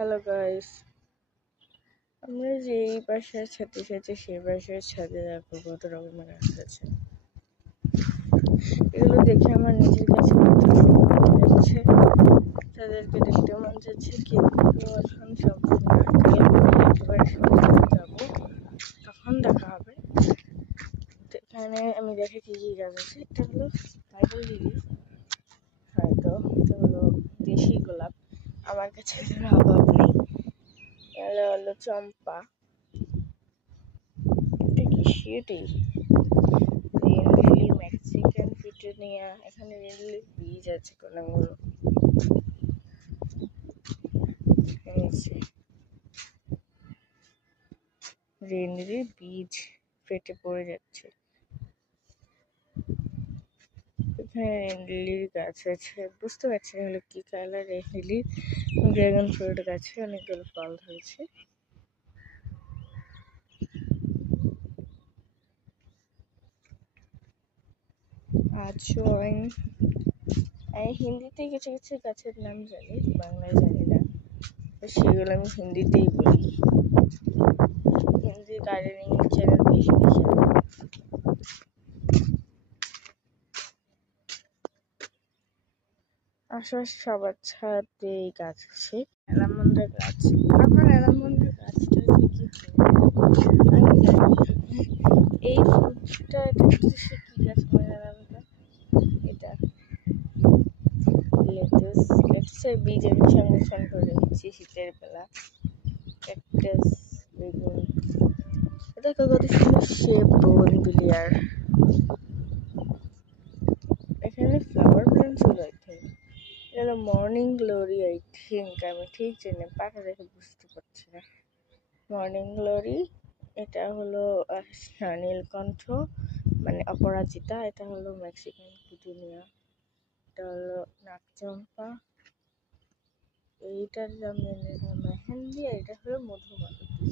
Hello guys, আমরা যে এই বাসার ছাদে এসেছি সেই বাসার ছাদে দেখো কত রকমের গাছ আছে। এগুলো দেখে আমার নিজের কাছে কত সুন্দর লাগছে, তাদেরকে দেখতে মন যাচ্ছে, কিন্তু এখন সম্ভব না। একেবারে সন্ধ্যায় যাবো, তখন দেখা হবে। তো এখানে আমি দেখে কি কি গাছ আছে। এটা হলো স্পাইডার লিলি, হয়তো এটা হলো দেশি গোলাপ, আমার কাছে এটার অভাব নেই। এটা হলো চম্পা, এটা কি সেটাই রেন লিলি, মেক্সিকান পিটুনিয়া, এখানে রেন লিলির বীজ আছে কোনগুলো, রেন লিলির বীজ ফেটে পড়ে যাচ্ছে। এখানে রেন লিলির গাছ আছে, বুঝতে পারছি না হলো কি কালার রেন লিলির। ড্রাগন ফ্রুট গাছে অনেকগুলো ফল ধরেছে। আজওয়াইন, আমি হিন্দিতে কিছু কিছু গাছের নাম জানি, বাংলায় জানি না, সেগুলো আমি হিন্দিতেই বলি। হিন্দি গার্ডেনিং চ্যানেল বেশি দেখি। আশেপাশে সবার ছাদে গাছ আছে। অ্যালামন্ডা গাছ, আমার অ্যালামন্ডা গাছটা যে কি আমি জানি। এই ফ্রুটটা সে কি গাছ মনে অ্যালামন্ডা, এটা লেটুসের বীজ আমি সংরক্ষণ করে রেখেছি শীতের বেলা। ক্যাকটাস, বেগুন, এটা কত সুন্দর শেপ, বোন বিলিয়ার। এখানে ফ্লাওয়ার প্ল্যান্ট ছিল, আই থিঙ্ক এটা মর্নিং গ্লোরি, আই থিঙ্ক, আমি ঠিক জানি, পাতা দেখে বুঝতে পারছি না। মর্নিং গ্লোরি, এটা হলো নীলকণ্ঠ মানে অপরাজিতা, এটা হলো মেক্সিকান পিটুনিয়া, এটা হলো নাকচম্পা, এইটার নাম মেহেন্দি, এটা হলো মধুমালতী।